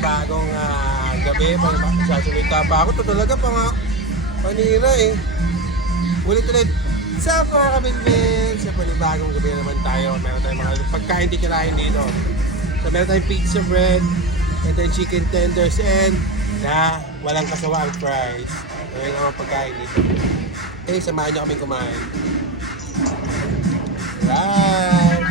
panibagong gabi. Sasalita pa ako. Ito talaga panira eh. Ulit-ulit. Sa mga kamilmin, sa panibagong gabi naman tayo. Meron tayong mga pagkain titirahin dito. So meron tayong pizza bread, and then chicken tenders, and walang kasawang fries. Meron ang mga pagkain dito. Okay, samahan nyo kami kumain. Right!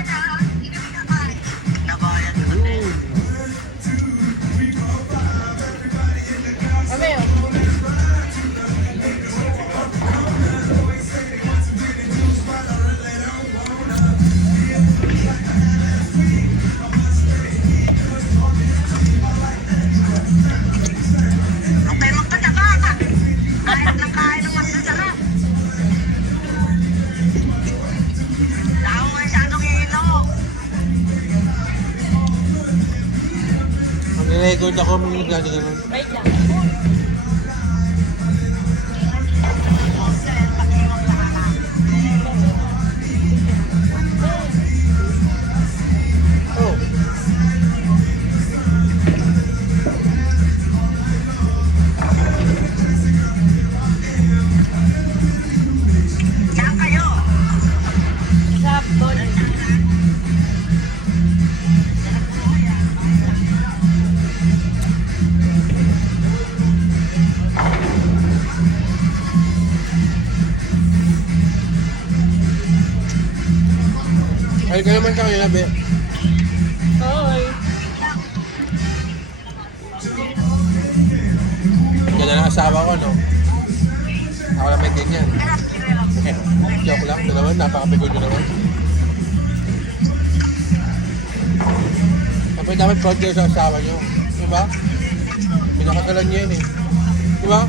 Record ako mga gano'n gano'n. Wait lang. Oh. Saan kayo? Sa Bol. Ay, ka naman kanina, be. Hoy. Ganda ng asawa ko, no? Ako lang may ganyan. Joke lang. Ito naman, napakapigod nyo naman. Kapag dapat proud kayo sa asawa nyo. Diba? Pinakasalan nyo yan eh. Diba?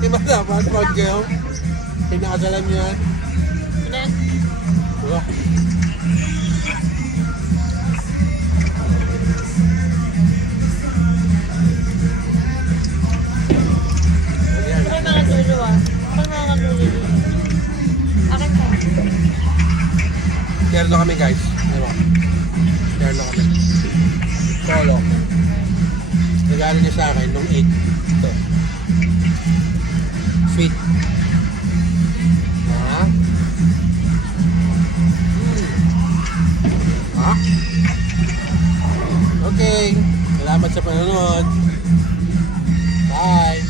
Diba dapat proud kayo? Pinakasalan nyo yan. Diba? Terno kami guys. Ano? Terno kami. Solo. Regalo niya sa akin nung 8. Ito. Sweet. Ha? Ha? Okay. Salamat sa panonood. Bye.